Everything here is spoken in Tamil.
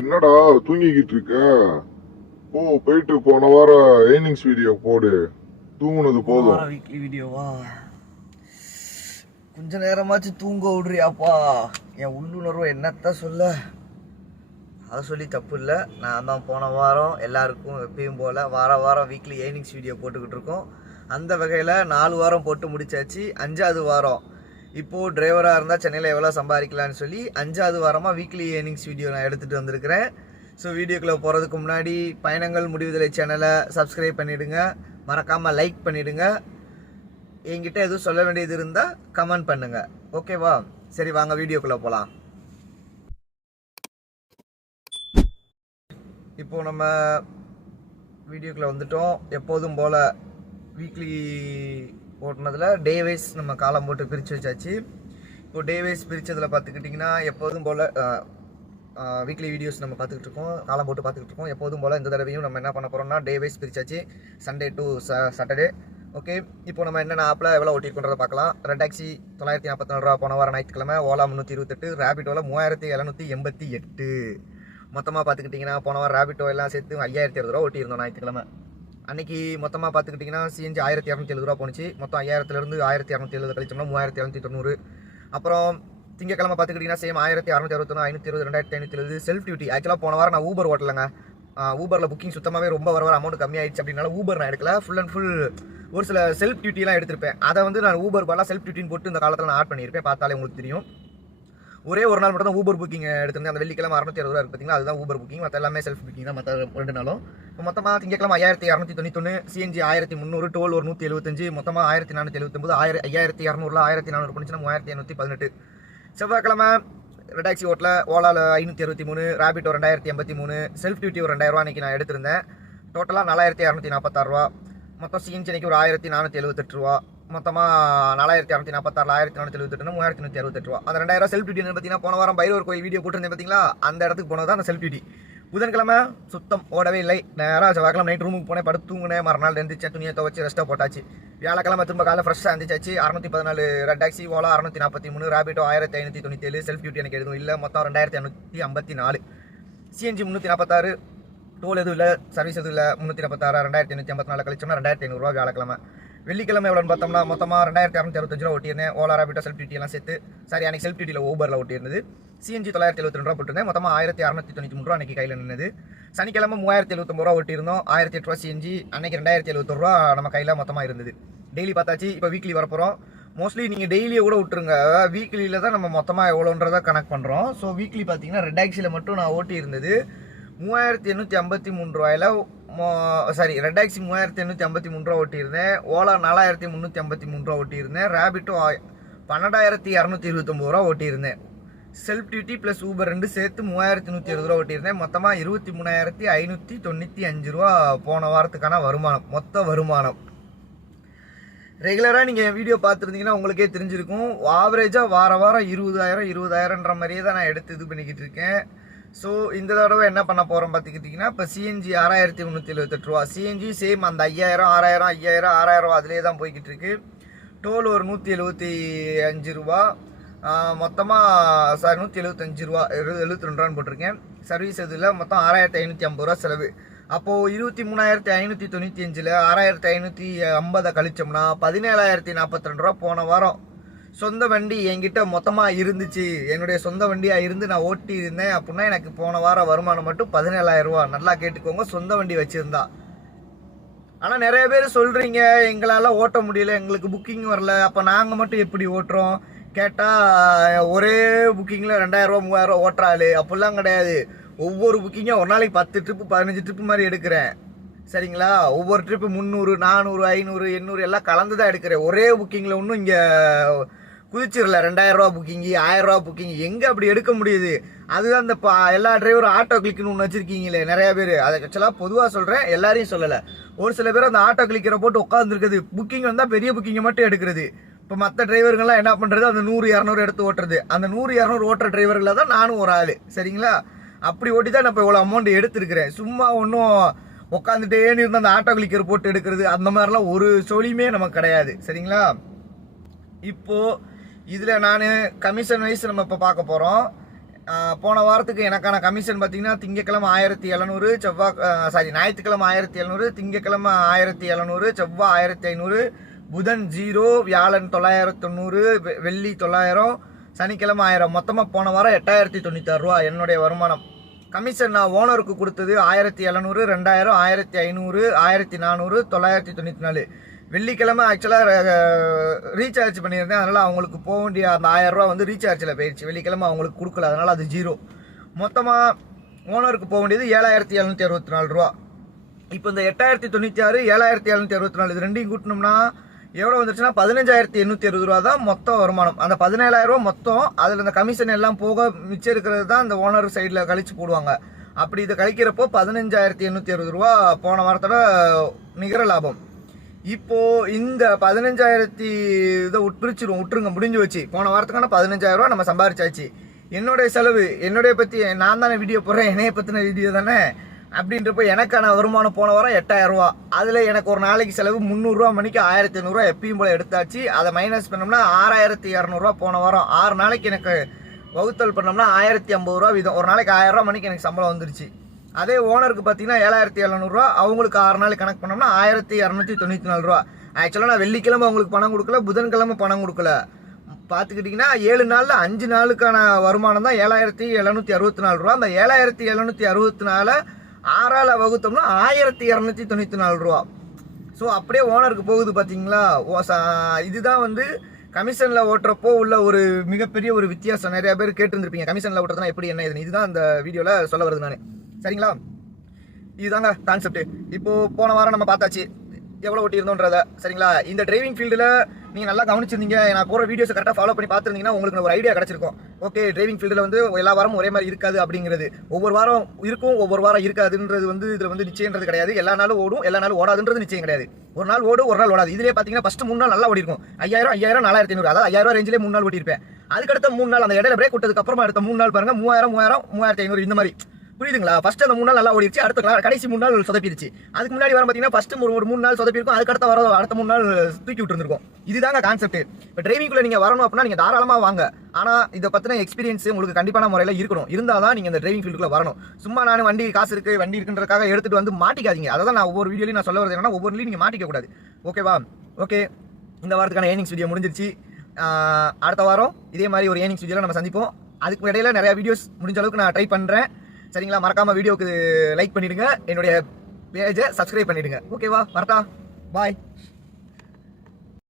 என்னடா தூங்கிக்கிட்டு இருக்க? போயிட்டு போன வாரம் ஏர்னிங்ஸ் வீடியோ போடு. தூங்குனது போதும். வீக்லி வீடியோவா? கொஞ்ச நேரமாச்சு தூங்க விடுறியாப்பா? என் உள்ளுணர்வு என்னத்த சொல்ல, அதை சொல்லி தப்பு இல்லை. நான் தான் போன வாரம் எல்லாருக்கும் எப்பயும் போல் வாரம் வீக்லி ஏர்னிங்ஸ் வீடியோ போட்டுக்கிட்டு இருக்கோம். அந்த வகையில் 4 வாரம் போட்டு முடிச்சாச்சு. 5வது வாரம் இப்போது டிரைவராக இருந்தால் சென்னையில் எவ்வளோ சம்பாதிக்கலான்னு சொல்லி 5வது வாரமாக வீக்லி ஏர்னிங்ஸ் வீடியோ நான் எடுத்துகிட்டு வந்திருக்கிறேன். ஸோ வீடியோக்குள்ளே போகிறதுக்கு முன்னாடி பயணங்கள் முடிவுதலை சேனலை சப்ஸ்கிரைப் பண்ணிவிடுங்க, மறக்காமல் லைக் பண்ணிவிடுங்க. என்கிட்ட எதுவும் சொல்ல வேண்டியது இருந்தால் கமெண்ட் பண்ணுங்கள், ஓகேவா? சரி, வாங்க வீடியோக்குள்ளே போகலாம். இப்போது நம்ம வீடியோக்குள்ளே வந்துட்டோம். எப்போதும் போல் வீக்லி ஓட்டுனதில் டே வைஸ் நம்ம காலம் போட்டு பிரித்து வச்சாச்சு. இப்போது டே வைஸ் பிரித்ததில் பார்த்துக்கிட்டிங்கன்னா எப்போதும் போல் வீக்லி வீடியோஸ் நம்ம பார்த்துக்கிட்டு இருக்கோம், காலம் போட்டு பார்த்துக்கிட்டு இருக்கோம். எப்போதும் போல் இந்த தடவையும் நம்ம என்ன பண்ண போகிறோம்னா டே வைஸ் பிரிச்சாச்சு, சண்டே டு சாட்டர்டே. ஓகே, இப்போ நம்ம என்னென்ன ஆப்பில் எவ்வளோ ஓட்டிருக்கோன்றதை பார்க்கலாம். ரெட் டாக்ஸி 944 ரூபா போன வாரம் ஞாயிற்றுக்கிழமை, ஓலா 328, ரேபிட்டோவில் 3788. மொத்தமாக பார்த்துக்கிட்டிங்கன்னா போன வாரம் ரேபிட்டோ எல்லாம் சேர்த்து 5060 ரூபா ஓட்டியிருந்தோம் ஞாயிற்றுக்கிழமை. அன்றைக்கி மொத்தமாக பார்த்துக்கிட்டிங்கன்னா சிஎன்ஜி 1270 ரூபா போணுச்சு. மொத்தம் 5000லேருந்து 1270 கழிச்சோம்னா 3790. அப்புறம் திங்கக்கிழமை பார்த்துக்கிட்டிங்கன்னா சேம் 1661, 520, 2570 செல்ஃப் டியூட்டி. ஆக்சுவலாக போன வாரம் நான் ஊபர் ஓட்டலைங்க. ஊபரில் புக்கிங் சுத்தமாகவே ரொம்ப வர அமௌண்ட் கம்மியாயிடுச்சு. அப்படின்னால ஊபர் நான் எடுக்கல. ஃபுல் அண்ட் ஃபுல் ஒரு சில செல்ஃப் டியூட்டிலாம் எடுத்திருப்பேன். அதை வந்து நான் ஊபர் பாலாம் செல்ஃப் டியூட்டின்னு போட்டு இந்த காலத்தில் நான் ஆட் பண்ணியிருப்பேன். பார்த்தாலே உங்களுக்கு தெரியும். ஒரே ஒரு நாள் மட்டும் தான் ஊபர் புக்கிங் எடுத்திருந்தேன். அந்த வெள்ளிக்கிழமை 660 ரூபா இருக்குது பார்த்தீங்களா, அதுதான் ஊபர் புக்கிங். மற்ற எல்லாமே செல்ஃப் புக்கிங் தான் மற்ற 2 நாளும். இப்போ மொத்தமாக திங்கக்கிழமை 5291, சிஎன்ஜி 1300, டோல் ஒரு 175, மொத்தமாக 1479, 5200, 1400 பண்ணிச்சுன்னா 3518. செவ்வாய்க்கிழமை ரெட் டாக்ஸி ஓட்டில் ஓலாவில் 563, ரேபிட்டோ 2083, செல்ஃப் டியூட்டி ஒரு 2000 ரூபா அன்றைக்கி நான் எடுத்திருந்தேன். டோட்டலாக 4246 ரூபா. மொத்தம் சிஎன்ஜி அன்றைக்கி ஒரு 1448 ரூபா. மொத்தமாக 4246, 1478, 3168 ரூபா. அந்த 2000 செல்ஃப் டியூட்டி பார்த்தீங்கன்னா போன வாரம் பைரவர் கோயில் வீடியோ போட்டிருந்தேன் பார்த்தீங்களா, அந்த இடத்துக்கு போனது தான் அந்த செல்ஃப் டியூட்டி. புதன்கிழமை சுத்தம் ஓடவே இல்லை. நேராக செவ்வாய்க்கிழமை நைட் ரூமுக்கு போனேன், படுத்து தூங்கினேன். மறுநாள் எழுந்திரிச்சேன், துணியை துவச்சி ரெஸ்ட்டாக போட்டாச்சு. வியாழக்கிழமை திரும்ப காலை ஃப்ரெஷ்ஷாக இருந்துச்சாச்சு. 614 red taxi, Ola 643, Rapido 1597, self duty எனக்கு எதுவும் இல்லை. மொத்தம் 2554. சிஎன்ஜி 346, டோல் எதுவும் இல்லை, சர்வீஸ் எதுவும் இல்லை. 346, 2854 கழிச்சோம்னா 2500 ரூபா வியாழக்கிழமை. வெள்ளிக்கிழமை எவ்வளோன்னு பார்த்தோம்னா மொத்தமாக 2265 ரூபா ஓட்டியிருந்தேன். ஓலா ரேபிட்டோ செல்ஃப் டியூட்டி எல்லாம் சேர்த்து. சாரி, அன்றைக்கி செல்ஃப் டியூட்டியில் ஊபரில் ஓட்டியிருந்தது. சிஎன்ஜி 972 ரூபா போட்டிருந்தேன். மொத்தமாக 1693 ரூபா அன்றைக்கி கையில் நின்றுது. சனிக்கிழமை 3079 ரூபா ஓட்டியிருந்தோம். 1008 ரூபா சிஎன்ஜி. அன்றைக்கி 2071 ரூபா நம்ம கையில் மொத்தமாக இருந்தது. டெய்லி பார்த்தாச்சு. இப்போ வீக்லி வரப்போகிறோம். மோஸ்ட்லி நீங்கள் டெய்லியை கூட விட்டுருங்க, வீக்லியில் தான் நம்ம மொத்தமாக எவ்வளோன்றதை கனெக்ட் பண்ணுறோம். ஸோ வீக்லி பார்த்தீங்கன்னா ரெட் டாக்ஸியில் மட்டும் நான் ஓட்டி இருந்தது 3853 ரூபாயில். சாரி, ரெட் டாக்ஸி 3853 ரூபா ஓட்டியிருந்தேன். ஓலா 4353 ரூபா ஓட்டியிருந்தேன். ரேபிட்டோ 12229 ரூபா ஓட்டியிருந்தேன். செல்ஃப் டியூட்டி ப்ளஸ் ஊபர் 2 சேர்த்து 3160 ரூபா ஓட்டியிருந்தேன். மொத்தமாக 23595 ரூபா போன வாரத்துக்கான வருமானம், மொத்த வருமானம். ரெகுலராக நீங்கள் வீடியோ பார்த்துருந்தீங்கன்னா உங்களுக்கே தெரிஞ்சிருக்கும். ஆவரேஜாக வாரம் 20,000 மாதிரியே தான் நான் எடுத்து இது பண்ணிக்கிட்டு இருக்கேன். ஸோ இந்த தடவை என்ன பண்ண போகிறோம் பார்த்துக்கிட்டிங்கன்னா, இப்போ சிஎன்ஜி 6378 ரூபா. சிஎன்ஜி சேம் அந்த 5000, 6000, 5000, 6000 ரூபா அதிலே தான் போய்கிட்டு இருக்கு. டோல் ஒரு 175 ரூபா. மொத்தமாக 175 ரூபா, 72 ரூபான்னு போட்டிருக்கேன். சர்வீஸ் இதில் மொத்தம் 6550 ரூபா செலவு. அப்போது 23,595ல் 6550 கழிச்சோம்னா 17,042 ரூபா போன வாரம். சொந்த வண்டி என்கிட்ட மொத்தமாக இருந்துச்சு, என்னுடைய சொந்த வண்டியாக இருந்து நான் ஓட்டி இருந்தேன் அப்படின்னா எனக்கு போன வாரம் வருமானம் மட்டும் 17,000 ரூபா. நல்லா கேட்டுக்கோங்க, சொந்த வண்டி வச்சுருந்தா. ஆனால் நிறைய பேர் சொல்கிறீங்க எங்களால் ஓட்ட முடியல, எங்களுக்கு புக்கிங் வரல, அப்போ நாங்கள் மட்டும் எப்படி ஓட்டுறோம் கேட்டால், ஒரே புக்கிங்கில் 2000 ரூபா 3000 ரூபா ஓட்டுறாள் அப்படிலாம் கிடையாது. ஒவ்வொரு புக்கிங்கும் ஒரு நாளைக்கு 10 ட்ரிப்பு 15 ட்ரிப்பு மாதிரி எடுக்கிறேன், சரிங்களா? ஒவ்வொரு ட்ரிப்பு 300, 400, 500, 800 எல்லாம் கலந்து தான் எடுக்கிறேன். ஒரே புக்கிங்கில் ஒன்றும் இங்கே குதிச்சிடல. 2000 ரூபா புக்கிங், 1000 ரூபா புக்கிங் எங்கே அப்படி எடுக்க முடியுது? அதுதான் இந்த எல்லா டிரைவரும் ஆட்டோ கிளிக்குன்னு ஒன்று வச்சுருக்கீங்களே நிறைய பேர். அதை ஆக்சுவலாக பொதுவாக சொல்கிறேன், எல்லாரையும் சொல்லலை. ஒரு சில பேர் அந்த ஆட்டோ கிளிக்கரை போட்டு உட்காந்துருக்குது, புக்கிங் வந்தால் பெரிய புக்கிங்கை மட்டும் எடுக்கிறது. இப்போ மற்ற டிரைவர்கள்லாம் என்ன பண்ணுறது, அந்த 100, 200 எடுத்து ஓட்டுறது. அந்த 100, 200 ஓட்டுற டிரைவர்களில் தான் நானும் ஒரு ஆள், சரிங்களா? அப்படி ஓட்டி தான் நான் இப்போ இவ்வளோ அமௌண்ட் எடுத்துருக்கிறேன். சும்மா ஒன்றும் உட்காந்துட்டேன்னு இருந்து அந்த ஆட்டோ கிளிக்கர் போட்டு எடுக்கிறது அந்த மாதிரிலாம் ஒரு சொல்லியுமே நமக்கு கிடையாது, சரிங்களா? இப்போது இதில் நான் கமிஷன் வைஸ் நம்ம இப்போ பார்க்க போகிறோம். போன வாரத்துக்கு எனக்கான கமிஷன் பார்த்தீங்கன்னா திங்கக்கிழமை 1700, ஞாயிற்றுக்கிழமை 1700, திங்கக்கிழமை 1700, செவ்வாய் 1500, புதன் 0, வியாழன் 990, வெள்ளி 900, சனிக்கிழமை 1000. மொத்தமாக போன வாரம் 8096 ரூபா என்னுடைய வருமானம். கமிஷன் நான் ஓனருக்கு கொடுத்தது 1700, 2000, 1500, 1400, 994. வெள்ளிக்கிழமை ஆக்சுவலாக ரீசார்ஜ் பண்ணியிருந்தேன், அதனால் அவங்களுக்கு போக வேண்டிய அந்த 1000 ரூபா வந்து ரீசார்ஜில் போயிடுச்சு. வெள்ளிக்கிழமை அவங்களுக்கு கொடுக்கல, அதனால் அது 0. மொத்தமாக ஓனருக்கு போக வேண்டியது 7764 ரூபா. இப்போ இந்த 8096, 7764 இது ரெண்டையும் கூட்டினோம்னா எவ்வளோ வந்துருச்சுன்னா 15860 ரூபா தான் மொத்தம் வருமானம். அந்த 17000 ரூபா மொத்தம், அதில் இந்த கமிஷன் எல்லாம் போக மிச்சம் இருக்கிறது தான் இந்த ஓனர் சைடில் கழிச்சு போடுவாங்க. அப்படி இதை கழிக்கிறப்போ 15860 ரூபா போன வாரத்தோட நிகர லாபம். இப்போ இந்த 15000 இதை விட்டுருங்க, முடிஞ்சு வச்சு. போன வாரத்துக்கான 15000 ரூபா நம்ம சம்பாரிச்சாச்சு. என்னுடைய செலவு, என்னுடைய பற்றி நான் தானே வீடியோ போடுறேன், என்னைய பற்றின வீடியோ தானே. அப்படின்றப்ப எனக்கான வருமானம் போன வாரம் 8000 ரூபா. அதில் எனக்கு ஒரு நாளைக்கு செலவு 300 ரூபா, மணிக்கு 1500 ரூபா எப்பயும் போல எடுத்தாச்சு. அதை மைனஸ் பண்ணோம்னா 6200 ரூபா போன வாரம். 6 நாளைக்கு எனக்கு வகுத்தல் பண்ணோம்னா 1050 ரூபா வீதம். ஒரு நாளைக்கு 1000 ரூபா மணிக்கு எனக்கு சம்பளம் வந்துருச்சு. அதே ஓனருக்கு பார்த்தீங்கன்னா 7700 ரூபா, அவங்களுக்கு 6 நாளைக்கு கணக்கு பண்ணோம்னா 1294 ரூபா. ஆக்சுவலாக நான் வெள்ளிக்கிழமை அவங்களுக்கு பணம் கொடுக்கல, புதன்கிழமை பணம் கொடுக்கல. பார்த்துக்கிட்டிங்கன்னா 7 நாளில் 5 நாளுக்கான வருமானம் தான் 7764 ரூபா. அந்த 7764 6ஆல் வகுத்தோம்னா 1294 ரூபா. ஸோ அப்படியே ஓனருக்கு போகுது பார்த்தீங்களா. இதுதான் வந்து கமிஷனில் ஓட்டுறப்போ உள்ள ஒரு மிகப்பெரிய ஒரு வித்தியாசம். நிறைய பேர் கேட்டுருந்துருப்பீங்க கமிஷனில் ஓட்டுறதுனா எப்படி என்ன இதுன்னு. இதுதான் இந்த வீடியோவில் சொல்ல வருது நான். சரிங்களா, இதுதாங்க கான்செப்ட். இப்போது போன வாரம் நம்ம பார்த்தாச்சு எவ்வளோ ஓட்டியிருந்தோன்றத. சரிங்களா, இந்த டிரைவிங் ஃபீல்டில் நீங்கள் நல்லா கவனிச்சிருந்தீங்க, நான் போகிற வீடியோஸை கரெக்டாக ஃபாலோ பண்ணி பார்த்துருந்தீங்கன்னா உங்களுக்கு ஒரு ஐடியா கிடச்சிருக்கும். ஓகே, டிரைவிங் ஃபீல்டில் வந்து எல்லா வாரமும் ஒரே மாதிரி இருக்காது அப்படிங்கிறது. ஒவ்வொரு வாரம் இருக்கும், ஒவ்வொரு வாரம் இருக்காதுன்றது வந்து இதில் வந்து நிச்சயன்றது கிடையாது. எல்லா நாளும் ஓடும், எல்லா நாளும் ஓடாதுன்றது நிச்சயம் கிடையாது. ஒரு நாள் ஓடும், ஒரு நாள் ஓடாது. இதிலே பார்த்தீங்கன்னா ஃபஸ்ட்டு 3 நாள் நல்லா ஓடி இருக்கும். 5000, 4500, அதாவது 5000 ரூபா ரேஞ்சிலே 3 நாள் ஓட்டியிருப்பேன். அதுக்கடுத்த 3 நாள் அந்த இடையில பிரேக் விட்டதுக்கு அப்புறமா எடுத்த 3 நாள் பாருங்க 3000, 3500 இந்த மாதிரி. புரியுதுங்களா? ஃபர்ஸ்ட் அந்த 3 நாள் நல்லா ஓடிடுச்சு, அடுத்த கடைசி 3 நாள் சொதப்பிடுச்சு. அதுக்கு முன்னாடி வர பார்த்தீங்கன்னா ஃபர்ஸ்ட் ஒரு 3 நாள் சொதப்பிருக்கும், அதுக்கு அடுத்த 3 நாள் தூக்கி விட்டுருந்துருக்கும். இதுதாங்க கான்செப்ட். இப்போ டிரைவிங்குள்ள நீங்க வரணும் அப்படின்னா நீங்க தாராளமா வாங்க. ஆனா இதை பத்தின எக்ஸ்பீரியன்ஸ் உங்களுக்கு கண்டிப்பான முறையில் இருக்கணும். இருந்தால் தான் நீங்க இந்த டிரைவிங் ஃபீல்டுக்குள்ள வரணும். சும்மா நான் வண்டி காசு இருக்கு, வண்டி இருக்குன்றதுக்காக எடுத்துட்டு வந்து மாட்டிக்காதீங்க. அதான் நான் ஒவ்வொரு வீடியோலையும் நான் சொல்ல வரது என்னன்னா, ஒவ்வொரு நீங்க மாட்டிக்க கூடாது. ஓகேவா? ஓகே, இந்த வாரத்துக்கான ஏர்னிங்ஸ் வீடியோ முடிஞ்சிருச்சு. அடுத்த வாரம் இதே மாதிரி ஒரு ஏர்னிங்ஸ் வீடியோல நம்ம சந்திப்போம். அதுக்கு இடையில நிறைய வீடியோஸ் முடிஞ்ச அளவுக்கு நான் ட்ரை பண்றேன். சரிங்களா, மறக்காம வீடியோக்கு லைக் பண்ணிடுங்க, என்னுடைய பேஜை சப்ஸ்கிரைப் பண்ணிடுங்க. ஓகேவா? வரட்டா, பாய்.